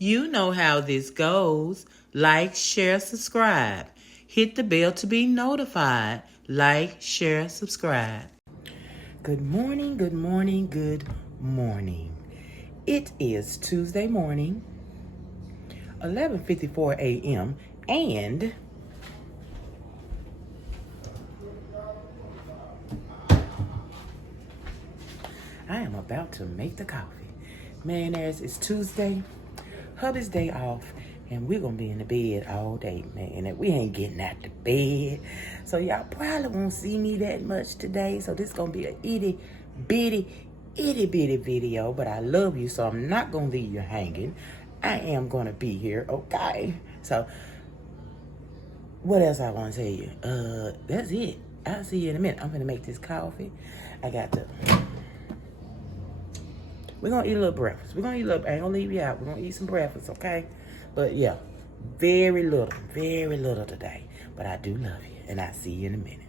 You know how this goes. Like, share, subscribe. Hit the bell to be notified. Like, share, subscribe. Good morning, good morning, good morning. It is Tuesday morning, 11:54 a.m. and I am about to make the coffee. Man, it's Tuesday, hubby's day off, and we're gonna be in the bed all day, man. And we ain't getting out the bed. So y'all probably won't see me that much today. So this gonna be a itty bitty video. But I love you, so I'm not gonna leave you hanging. I am gonna be here, okay? So what else I wanna tell you? That's it. I'll see you in a minute. I'm gonna make this coffee. We're gonna eat a little breakfast. I ain't gonna leave you out. We're gonna eat some breakfast, okay? But yeah, very little today. But I do love you, and I'll see you in a minute.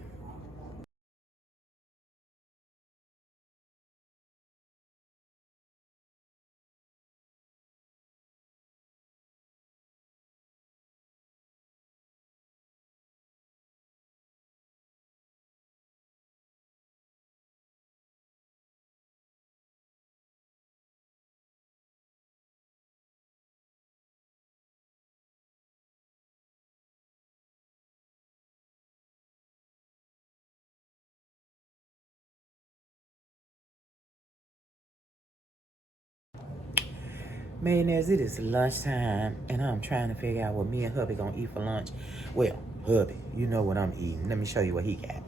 Mayonnaise, it is lunchtime, and I'm trying to figure out what me and hubby gonna eat for lunch. Well, hubby, you know what I'm eating. Let me show you what he got.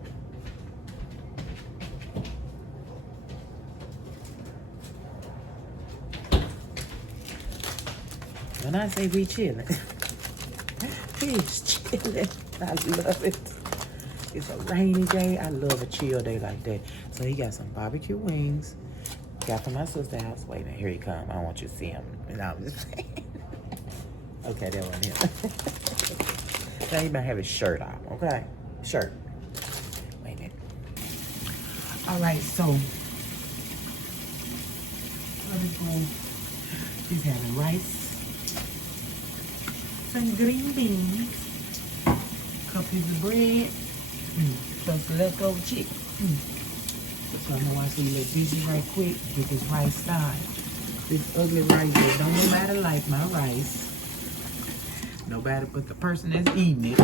When I say we chilling, he's chilling. I love it. It's a rainy day. I love a chill day like that. So he got some barbecue wings. Got from my sister's house. Wait a minute, here he come. I don't want you to see him. No, I'm just saying. Okay, that wasn't him. Now he might have his shirt off, okay? Shirt. Wait a minute. All right, so he's having rice, some green beans, couple pieces of bread, plus the leftover chicken. So I'm gonna watch these little busy right quick with this rice started. This ugly rice here. Don't nobody like my rice. Nobody but the person that's eating it.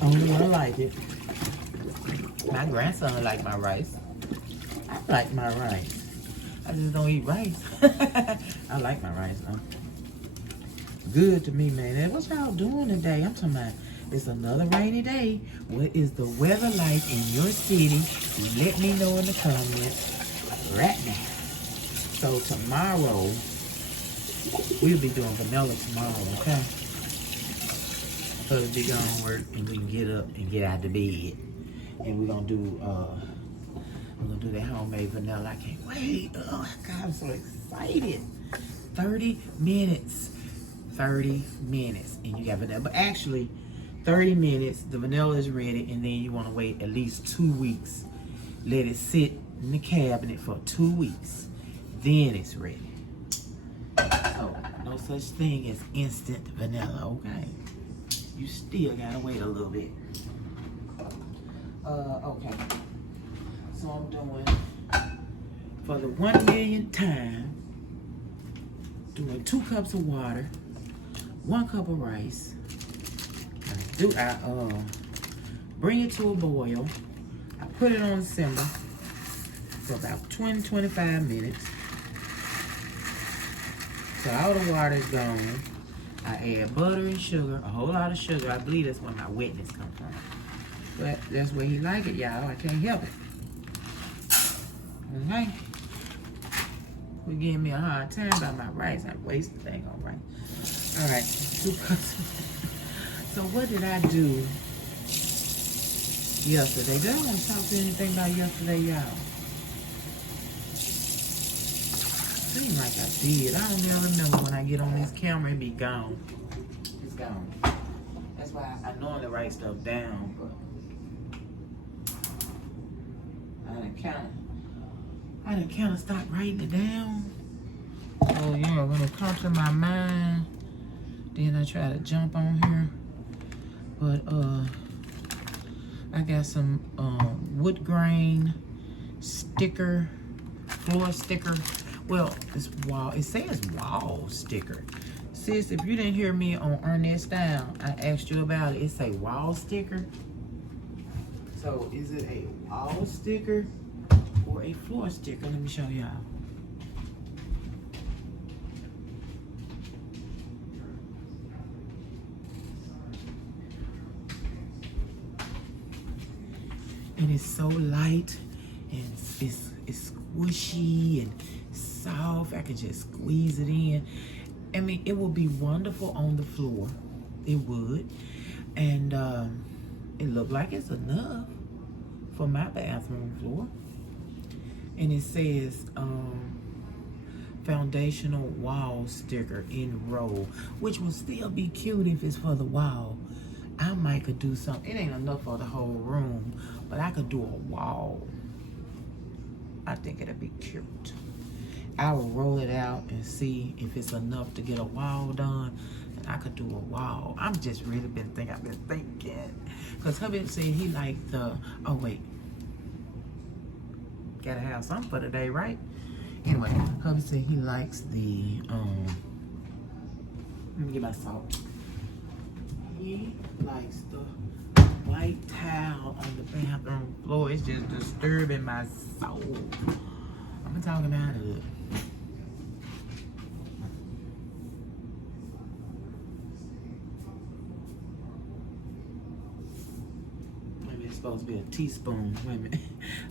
Only one like it. My grandson like my rice. I like my rice. I just don't eat rice. I like my rice though. Good to me, man. And what y'all doing today? I'm talking about it's another rainy day. What is the weather like in your city? Let me know in the comments right now. So tomorrow, we'll be doing vanilla tomorrow, okay? So it'll be gonna work and we can get up and get out of bed. And we're gonna do that homemade vanilla. I can't wait. Oh God, I'm so excited. 30 minutes. 30 minutes and you got vanilla. But actually 30 minutes, the vanilla is ready, and then you want to wait at least 2 weeks. Let it sit in the cabinet for 2 weeks. Then it's ready. So no such thing as instant vanilla, okay? You still gotta wait a little bit. Okay. So I'm doing, for the 1 millionth time, doing 2 cups of water, 1 cup of rice. I bring it to a boil. I put it on simmer for about 20-25 minutes. So all the water is gone. I add butter and sugar, a whole lot of sugar. I believe that's where my wetness comes from. But that's where he like it, y'all. I can't help it. Okay? We're giving me a hard time about my rice. I wasted the thing on rice. All right, 2 cups. So what did I do yesterday? Did I want to talk to anything about yesterday, y'all? Seems like I did. I don't even remember. When I get on this camera, it be gone. It's gone. That's why I normally write stuff down, but I done kind of stopped writing it down. So yeah, when it comes to my mind, then I try to jump on here. But I got some wood grain sticker, floor sticker. Well, it's wall. It says wall sticker. Sis, if you didn't hear me on Ernest Style, I asked you about it. It's a wall sticker. So is it a wall sticker or a floor sticker? Let me show y'all. And it's so light and it's squishy and soft. I can just squeeze it in. I mean, it would be wonderful on the floor. It would. And it looked like it's enough for my bathroom floor. And it says foundational wall sticker in roll, which will still be cute if it's for the wall. I might could do something. It ain't enough for the whole room, but I could do a wall. I think it'll be cute. I will roll it out and see if it's enough to get a wall done, and I could do a wall. I'm just really I've been thinking. Because hubby said he liked the, oh wait. Gotta have something for today, right? Anyway, hubby said he likes the, let me get my salt. He likes the white towel on the bathroom floor. It's just disturbing my soul. I'm talking about it. Maybe it's supposed to be a teaspoon. Wait a minute.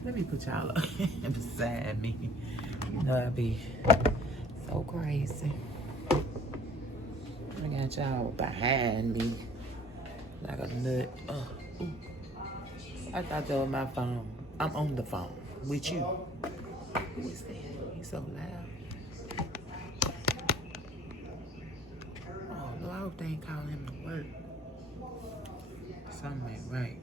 Let me put y'all up beside me. You know, I'd be so crazy. I got y'all behind me like a nut. Ooh. I thought that was my phone. I'm on the phone with you. Who is that? He's so loud. Oh, no, I hope they ain't calling him to work. Something ain't right.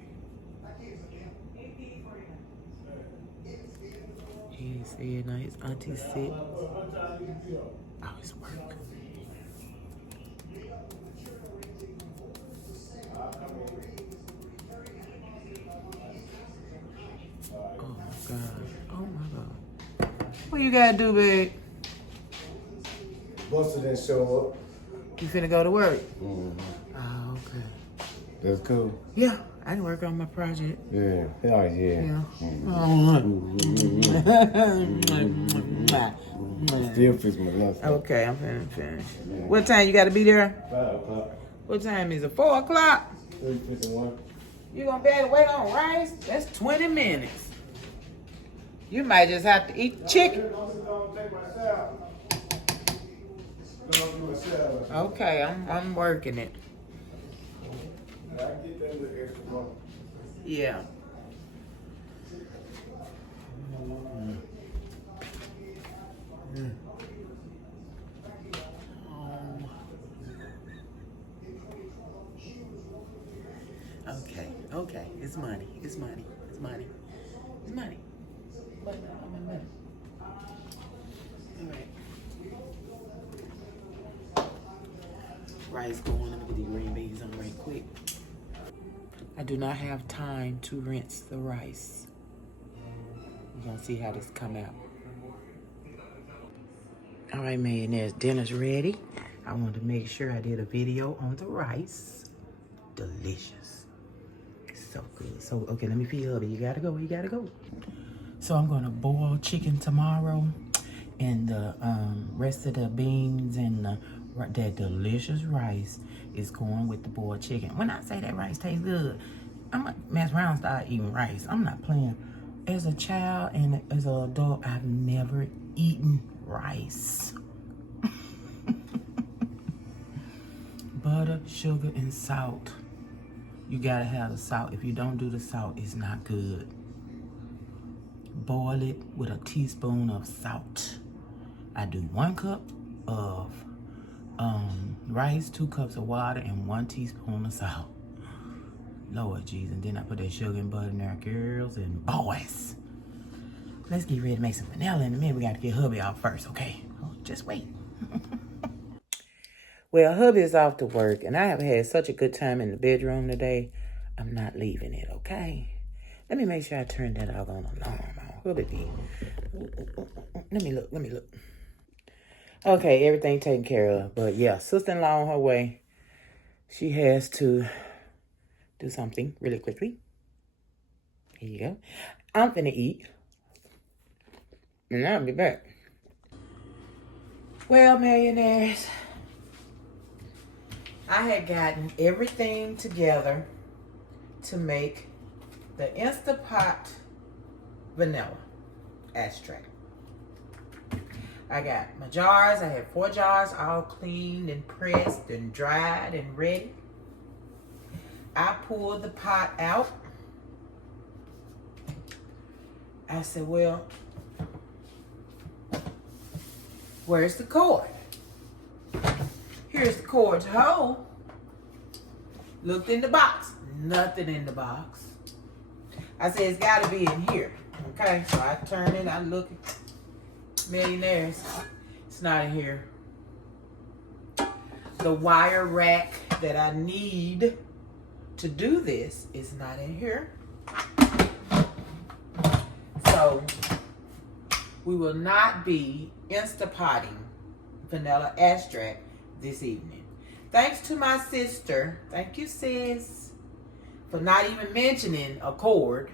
He said, now his auntie's sick. Oh, it's work. Oh my God. Oh my God. What you gotta do, babe? Buster didn't show up. You finna go to work? Mm-hmm. Oh, okay. That's cool. Yeah, I can work on my project. Yeah. Oh, yeah. Yeah. Still fix my lunch. Okay, I'm finna finish. Yeah. What time you gotta be there? 5 o'clock. What time is it? 4 o'clock? 3:51. You gonna be able to wait on rice? That's 20 minutes. You might just have to eat chicken. Okay, I'm working it. Yeah. Okay. It's money. It's money. It's money. It's money. Money. All right. Rice going. Let me get these green beans on right quick. I do not have time to rinse the rice. We're gonna see how this come out. All right, millionaires, dinner's ready. I wanted to make sure I did a video on the rice. Delicious. So good. So, okay, let me feed hubby. You gotta go. So I'm gonna boil chicken tomorrow, and the rest of the beans and that delicious rice is going with the boiled chicken. When I say that rice tastes good, I'm gonna mess around and start eating rice. I'm not playing. As a child and as an adult, I've never eaten rice. Butter, sugar, and salt. You gotta have the salt. If you don't do the salt, it's not good. Boil it with a teaspoon of salt. I do 1 cup of rice, 2 cups of water, and 1 teaspoon of salt. Lord Jesus, and then I put that sugar and butter in there, girls and boys. Let's get ready to make some vanilla in a minute. We gotta get hubby out first, okay? Oh, just wait. Well, hubby is off to work, and I have had such a good time in the bedroom today. I'm not leaving it, okay? Let me make sure I turn that doggone alarm on. Hubby be. Let me look. Okay, everything taken care of. But yeah, sister-in-law on her way. She has to do something really quickly. Here you go. I'm finna eat. And I'll be back. Well, millionaires, I had gotten everything together to make the Instapot vanilla extract. I got my jars. I had 4 jars all cleaned and pressed and dried and ready. I pulled the pot out. I said, well, where's the cord? Here's the cord to hold. Looked in the box. Nothing in the box. I said, it's got to be in here. Okay, so I turn it. I look. Millionaires. It's not in here. The wire rack that I need to do this is not in here. So we will not be Instapotting vanilla extract this evening. Thanks to my sister. Thank you, sis, for not even mentioning a cord.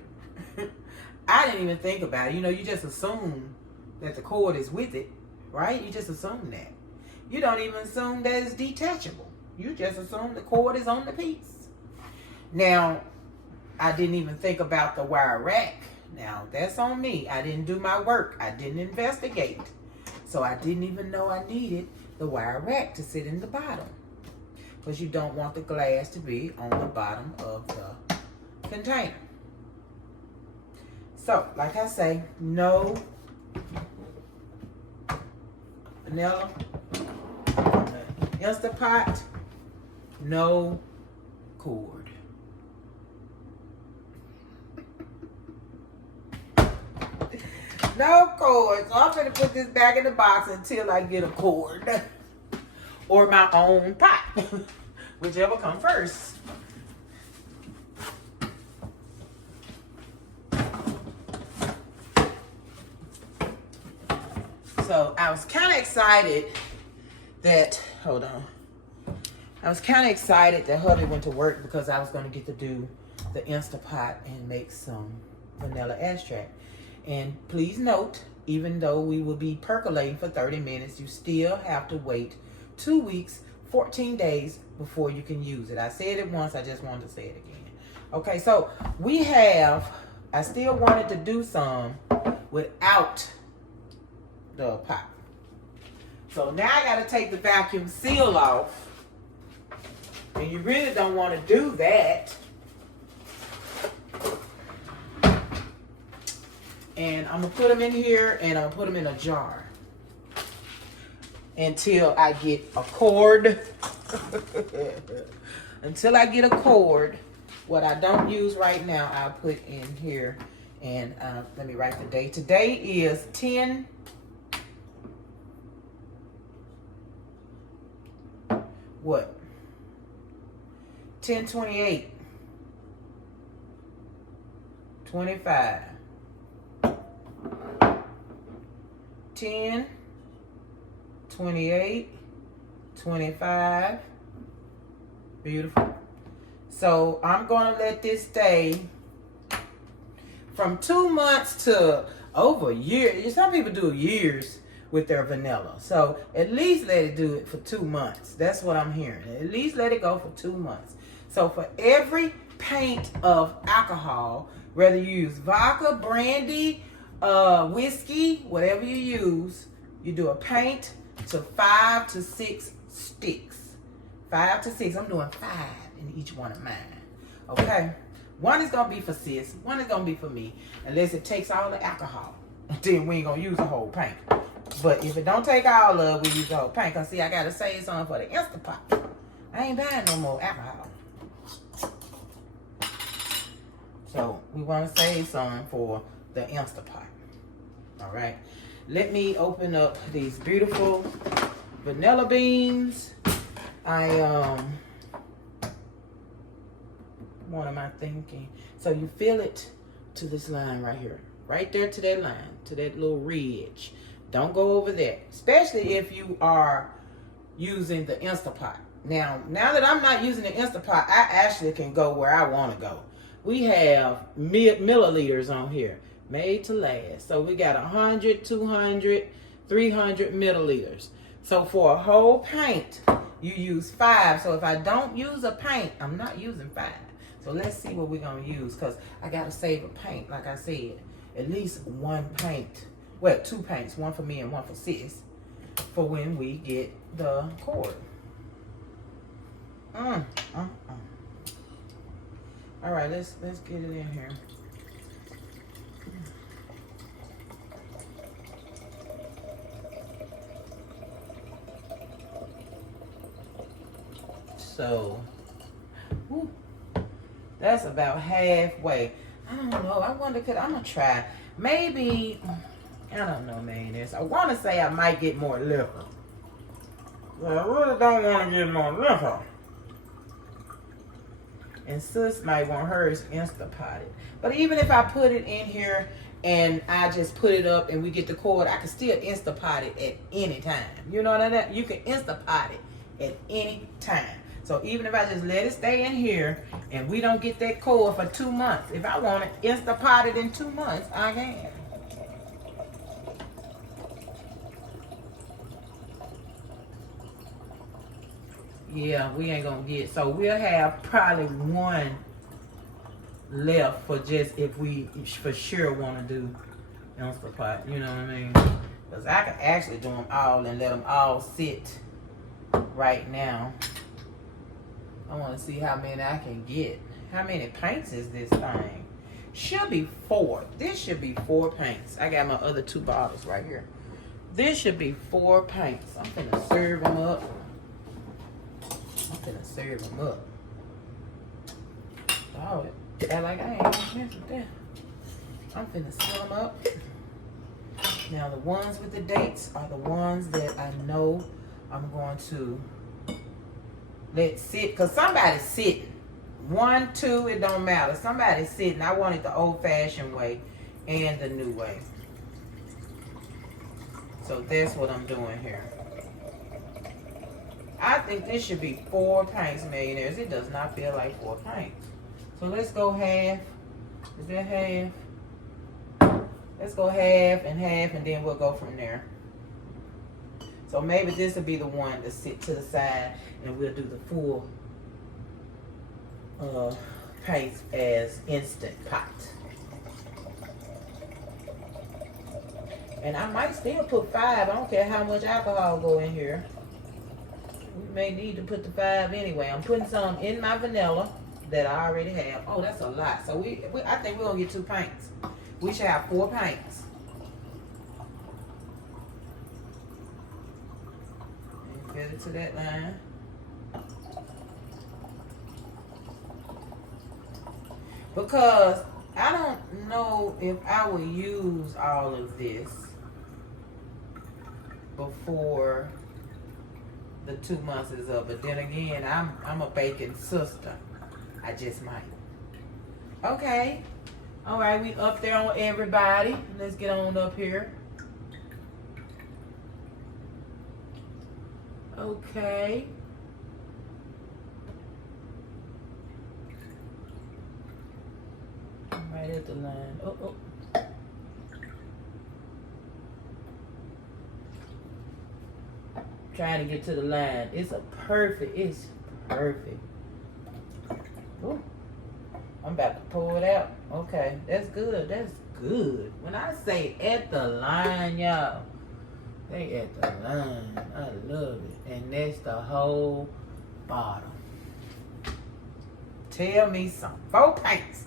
I didn't even think about it. You know, you just assume that the cord is with it, right? You just assume that. You don't even assume that it's detachable. You just assume the cord is on the piece. Now, I didn't even think about the wire rack. Now, that's on me. I didn't do my work. I didn't investigate. So I didn't even know I needed the wire rack to sit in the bottom. Because you don't want the glass to be on the bottom of the container. So, like I say, no vanilla, Instapot, no cord. No cord. So I'm going to put this back in the box until I get a cord. Or my own pot. Whichever comes first. So I was kind of excited that, hold on. I was kind of excited that hubby went to work because I was going to get to do the Instapot and make some vanilla extract. And please note, even though we will be percolating for 30 minutes, you still have to wait 2 weeks, 14 days before you can use it. I said it once, I just wanted to say it again. Okay, so we have, I still wanted to do some without the pot. So now I got to take the vacuum seal off. And you really don't want to do that. And I'm going to put them in here and I'm going to put them in a jar. Until I get a cord. Until I get a cord. What I don't use right now, I'll put in here. And let me write the date. Today is 10. What? 10/28. 25. 10, 28, 25. Beautiful. So I'm going to let this stay from 2 months to over a year. Some people do years with their vanilla. So at least let it do it for 2 months. That's what I'm hearing. At least let it go for 2 months. So for every pint of alcohol, whether you use vodka, brandy, whiskey, whatever you use, you do a pint to 5 to 6 sticks. 5 to 6. I'm doing 5 in each one of mine. Okay? One is going to be for sis. One is going to be for me. Unless it takes all the alcohol. Then we ain't going to use the whole pint. But if it don't take all of it, we use the whole pint. Because see, I got to save something for the Instapot. I ain't buying no more alcohol. So we want to save some for the Instapot. All right. Let me open up these beautiful vanilla beans. What am I thinking? So you fill it to this line right here. Right there to that line, to that little ridge. Don't go over there, especially if you are using the Instapot. Now that I'm not using the Instapot, I actually can go where I want to go. We have milliliters on here, made to last. So we got 100, 200, 300 milliliters. So for a whole pint, you use 5. So if I don't use a pint, I'm not using 5. So let's see what we're going to use, because I got to save a pint, like I said. At least 1 pint. Well, 2 pints, 1 for me and 1 for sis, for when we get the cord. All right, let's get it in here. So, whew, that's about halfway. I don't know. I wonder, I'm gonna try. Maybe, I don't know, man. I want to say I might get more liquor. But I really don't want to get more liquor. And sis might want hers Instapotted. But even if I put it in here and I just put it up and we get the cord, I can still Instapot it at any time. You know what I mean? You can Instapot it at any time. So even if I just let it stay in here and we don't get that cord for 2 months, if I want it Instapot it in 2 months, I can. Yeah, we ain't gonna get, so we'll have probably 1 left for just if we for sure want to do Instapot, you know what I mean? Because I can actually do them all and let them all sit right now. I want to see how many I can get. How many pints is this thing? Should be 4. This should be 4 pints. I got my other 2 bottles right here. This should be 4 pints. I'm finna serve them up. Oh, act like I ain't messing with that. I'm finna seal them up. Now the ones with the dates are the ones that I know I'm going to let sit, because somebody's sitting. 1, 2, it don't matter. Somebody's sitting. I want it the old-fashioned way and the new way. So that's what I'm doing here. I think this should be 4 pints, millionaires. It does not feel like 4 pints. So let's go half. Is that half? Let's go half, and then we'll go from there. So maybe this will be the one to sit to the side, and we'll do the full pints as instant pot. And I might still put 5. I don't care how much alcohol go in here. We may need to put the 5 anyway. I'm putting some in my vanilla that I already have. Oh, that's a lot. So I think we're gonna get 2 pints. We should have 4 pints. And get it to that line. Because I don't know if I will use all of this before the 2 months is up. But then again, I'm a baking sister. I just might. Okay. All right, we up there on everybody. Let's get on up here. Okay. Right at the line. Oh. Trying to get to the line. It's perfect. Ooh. I'm about to pull it out. Okay, that's good. When I say at the line, y'all, they at the line. I love it. And that's the whole bottom. Tell me something. 4 pints.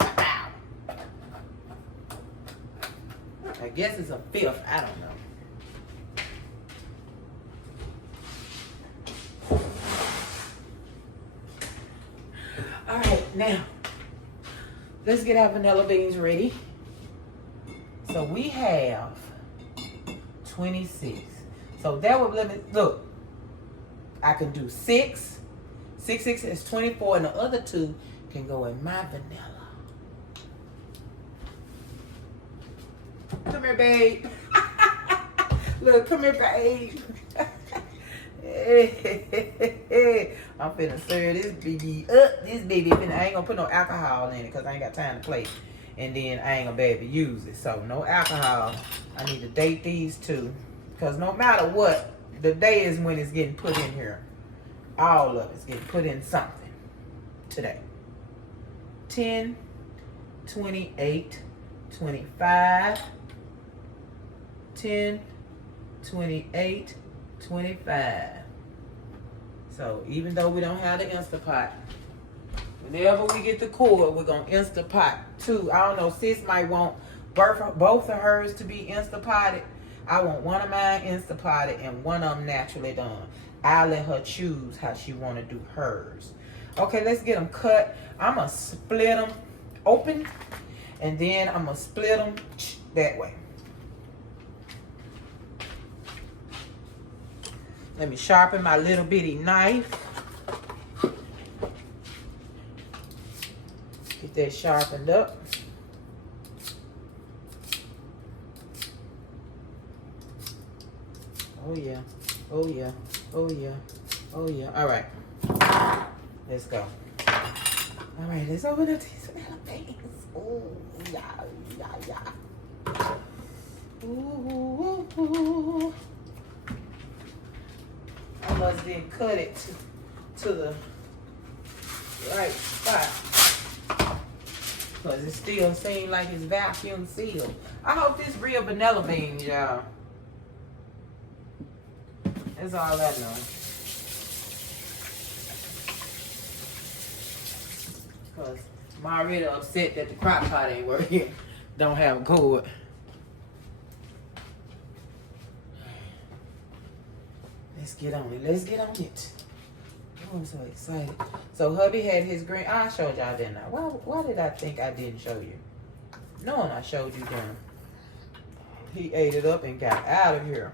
I guess it's a 5th. I don't know. All right, now let's get our vanilla beans ready. So we have 26. So that would let me look. I can do 6. 6 is 24, and the other 2 can go in my vanilla. Come here, babe. Look, come here, babe. I'm finna stir this baby up. This baby, I ain't gonna put no alcohol in it because I ain't got time to play. And then I ain't gonna be able to use it. So no alcohol. I need to date these 2. Because no matter what, the day is when it's getting put in here. All of it's getting put in something today. 10, 28, 25. 10, 28, 25. So even though we don't have the Instapot, whenever we get the cord, we're gonna Instapot too. I don't know, sis might want both of hers to be Instapotted. I want one of mine Instapotted and one of them naturally done. I'll let her choose how she want to do hers. Okay, let's get them cut. I'm gonna split them open, and then I'm gonna split them that way. Let me sharpen my little bitty knife. Get that sharpened up. Oh yeah, oh yeah, oh yeah, oh yeah. All right, let's go. All right, let's open up these little things. Oh yeah, yeah, yeah. Ooh, ooh, ooh. I must then cut it to the right spot, because it still seems like it's vacuum sealed. I hope this real vanilla beans, y'all. That's all I know. Because I'm already upset that the crock pot ain't working. Don't have a cord. Let's get on it. Let's get on it. Oh, I'm so excited. So hubby had his green. I showed y'all, didn't I? Why did I think I didn't show you? Knowing I showed you then. He ate it up and got out of here.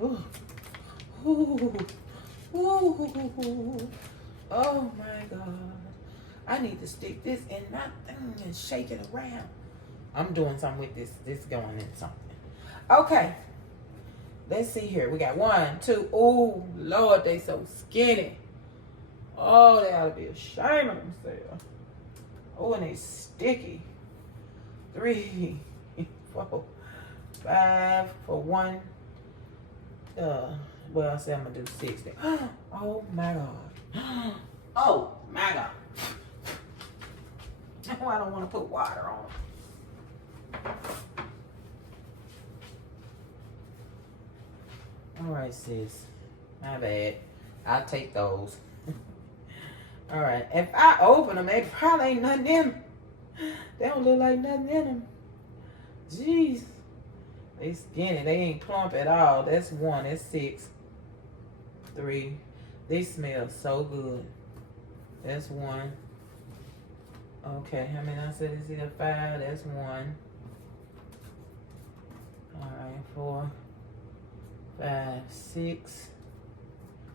Ooh. Ooh. Ooh. Oh my God. I need to stick this in that thing and shake it around. I'm doing something with this. This going in something. Okay. Let's see here. We got 1, 2. Oh, Lord, they so skinny. Oh, they ought to be ashamed of themselves. Oh, and they sticky. 3, 4, 5 for 1. Well, I say I'm gonna do 60. Oh my God. Oh my God. Oh, I don't want to put water on them. All right, sis. My bad. I'll take those. All right. If I open them, they probably ain't nothing in them. They don't look like nothing in them. Jeez. They skinny. They ain't plump at all. That's 1. That's 6. 3. They smell so good. That's 1. Okay, how many I said is here? 5. That's 1. All right, 4, 5, 6.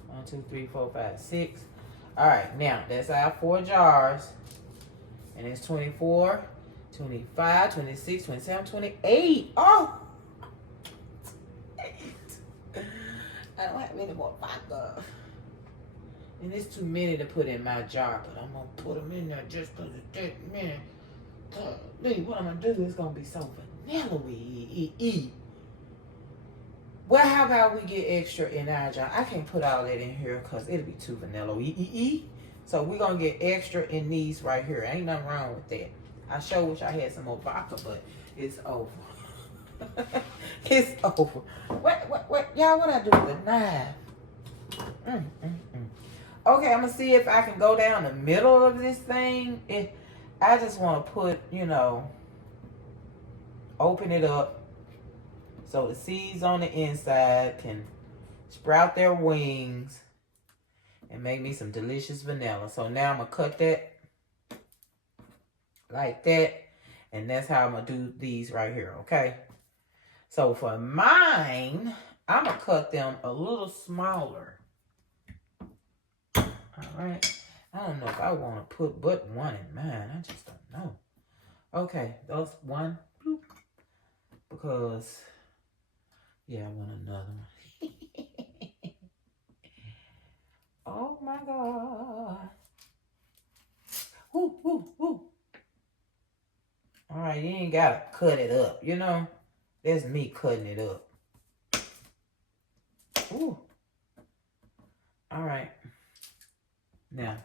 1, 2, 3, 4, 5, 6. All right, now that's our 4 jars. And it's 24, 25, 26, 27, 28. Oh! 8. I don't have any more vodka. And it's too many to put in my jar, but I'm going to put them in there just because it's that many. What I'm going to do is going to be so vanilla-y. Well, how about we get extra in our jar? I can't put all that in here because it'll be too vanilla-y. So we're going to get extra in these right here. Ain't nothing wrong with that. I sure wish I had some more vodka, but it's over. It's over. What? Y'all, what I do with the knife? Okay, I'm going to see if I can go down the middle of this thing. I just want to put, open it up so the seeds on the inside can sprout their wings and make me some delicious vanilla. So now I'm going to cut that like that. And that's how I'm going to do these right here, okay? So for mine, I'm going to cut them a little smaller. All right. I don't know if I want to put but one in mine. I just don't know. Okay, those one. Bloop, because, yeah, I want another one. Oh, my God. Woo, woo, woo. All right, you ain't got to cut it up, you know? That's me cutting it up. Ooh. All right. Now,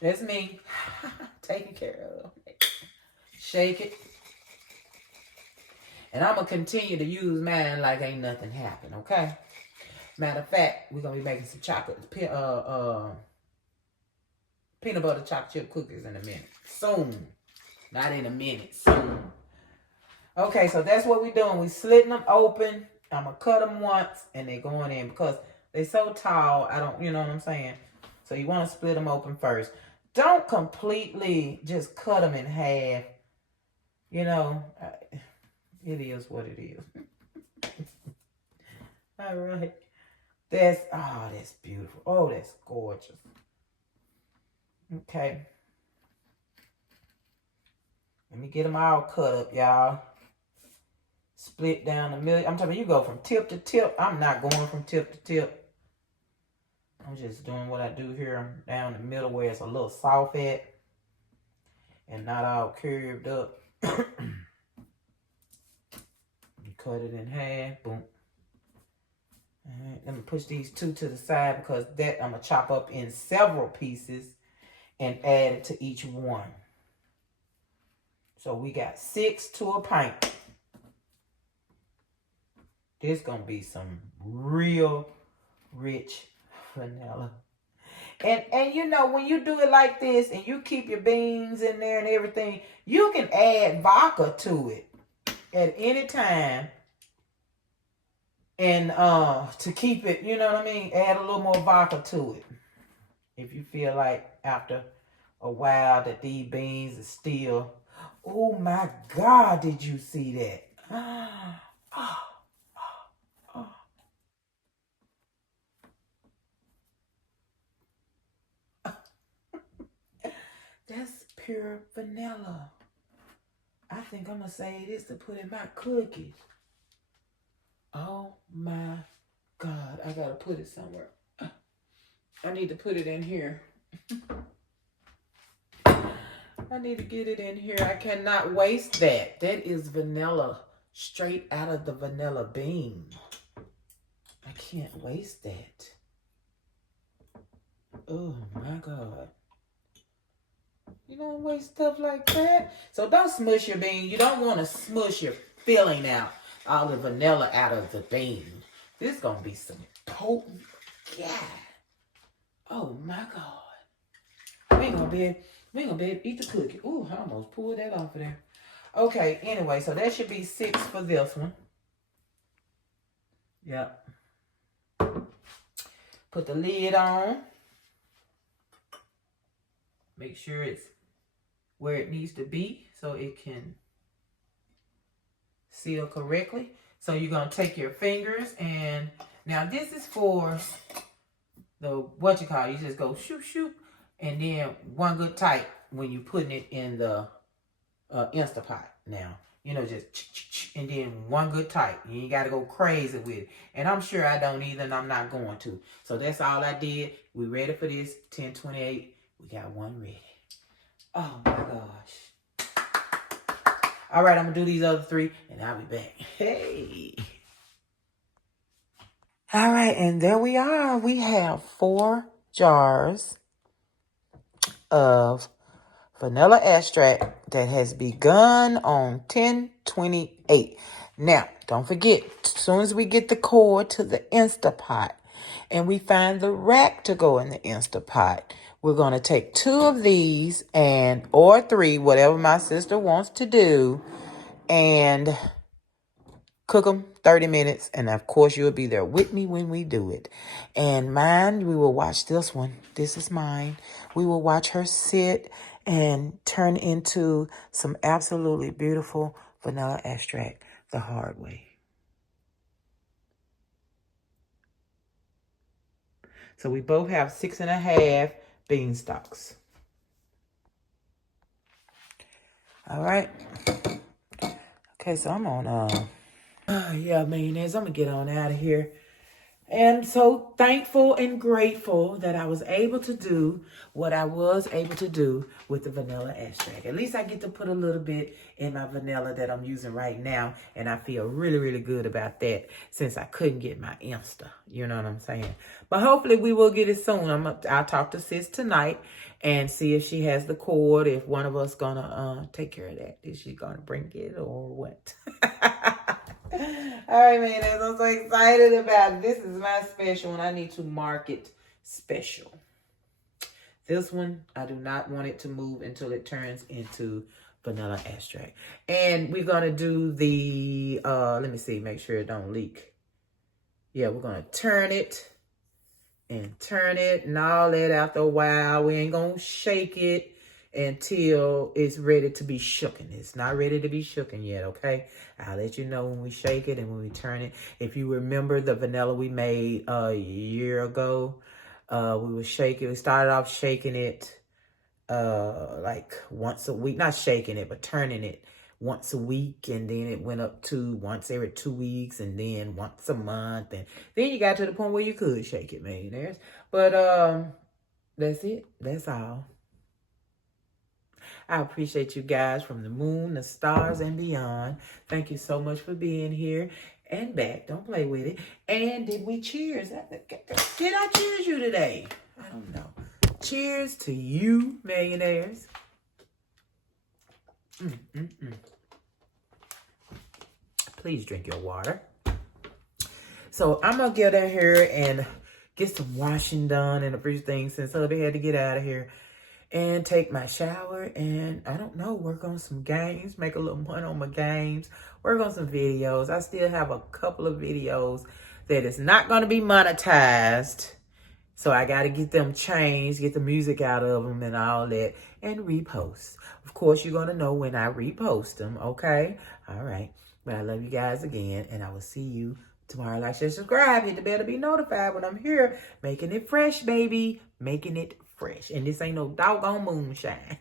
that's me taking care of it. Shake it. And I'm going to continue to use mine like ain't nothing happened, okay? Matter of fact, we're going to be making some peanut butter chocolate chip cookies in a minute. Soon. Not in a minute. Soon. Okay, so that's what we're doing. We're slitting them open. I'm going to cut them once, and they're going in because they're so tall. I don't, you know what I'm saying? So you want to split them open first. Don't completely just cut them in half. You know, it is what it is. All right. That's beautiful. Oh, that's gorgeous. Okay. Let me get them all cut up, y'all. Split down the middle. I'm talking about you go from tip to tip. I'm not going from tip to tip. I'm just doing what I do here down the middle where it's a little soft at and not all curved up. You cut it in half. Boom. All right, let me push these two to the side because that I'm going to chop up in several pieces and add it to each one. So we got 6 to a pint. This going to be some real rich vanilla. And you know, when you do it like this and you keep your beans in there and everything, you can add vodka to it at any time. And to keep it, you know what I mean? Add a little more vodka to it. If you feel like after a while that these beans are still... Oh my God, did you see that? That's pure vanilla. I think I'm going to save this to put in my cookies. Oh my God, I got to put it somewhere. I need to put it in here. I need to get it in here. I cannot waste that. That is vanilla, straight out of the vanilla bean. I can't waste that. Oh my God. You don't waste stuff like that. So don't smush your bean. You don't want to smush your filling out, all the vanilla out of the bean. This is going to be some potent. Yeah. Oh my God. We ain't going to be able to eat the cookie. Ooh, I almost pulled that off of there. Okay, anyway, so that should be 6 for this one. Yep. Put the lid on. Make sure it's where it needs to be so it can seal correctly. So you're going to take your fingers and now this is for the, you just go shoot, shoot. And then one good tight when you're putting it in the Insta pot now. You know, just and then one good tight. You ain't got to go crazy with it. And I'm sure I don't either, and I'm not going to. So that's all I did. We ready for this. 10:28. We got one ready. Oh, my gosh. All right, I'm going to do these other 3, and I'll be back. Hey. All right, and there we are. We have 4 jars of vanilla extract that has begun on 10/28. Now, don't forget, as soon as we get the cord to the Instapot and we find the rack to go in the Instapot, we're going to take 2 of these or 3, whatever my sister wants to do, and cook them 30 minutes. And of course, you'll be there with me when we do it. And mine, we will watch this one. This is mine. We will watch her sit and turn into some absolutely beautiful vanilla extract the hard way. So we both have 6.5 bean stalks. All right. Okay, so I'm on, yeah, millionaires, I'm going to get on out of here. And I'm so thankful and grateful that I was able to do what I was able to do with the vanilla extract. At least I get to put a little bit in my vanilla that I'm using right now. And I feel really, really good about that since I couldn't get my Insta. You know what I'm saying? But hopefully we will get it soon. I'll talk to sis tonight and see if she has the cord, if one of us gonna take care of that. Is she gonna bring it or what? All right, man. I'm so excited about it. This is my special and I need to mark it special. This one, I do not want it to move until it turns into vanilla extract. And we're going to do the, let me see, make sure it don't leak. Yeah, we're going to turn it and all that after a while. We ain't going to shake it until it's ready to be shooken. It's not ready to be shooken yet, okay? I'll let you know when we shake it and when we turn it. If you remember the vanilla we made a year ago, we would shake it. We started off shaking it like once a week. Not shaking it, but turning it once a week. And then it went up to once every 2 weeks and then once a month. And then you got to the point where you could shake it, millionaires. But that's it. That's all. I appreciate you guys from the moon, the stars, and beyond. Thank you so much for being here and back. Don't play with it. And did we cheers? Did I cheers you today? I don't know. Cheers to you, millionaires. Please drink your water. So I'm going to get in here and get some washing done and everything since hubby had to get out of here. And take my shower and, I don't know, work on some games, make a little money on my games, work on some videos. I still have a couple of videos that is not going to be monetized. So I got to get them changed, get the music out of them and all that, and repost. Of course, you're going to know when I repost them, okay? All right. But I love you guys again, and I will see you tomorrow. Like, share, subscribe, hit the bell to be notified when I'm here, making it fresh, baby, making it fresh. And this ain't no doggone moonshine.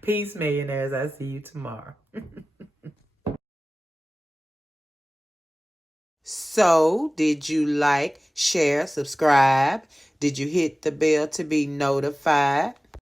Peace, millionaires. I'll see you tomorrow. So, did you like, share, subscribe? Did you hit the bell to be notified?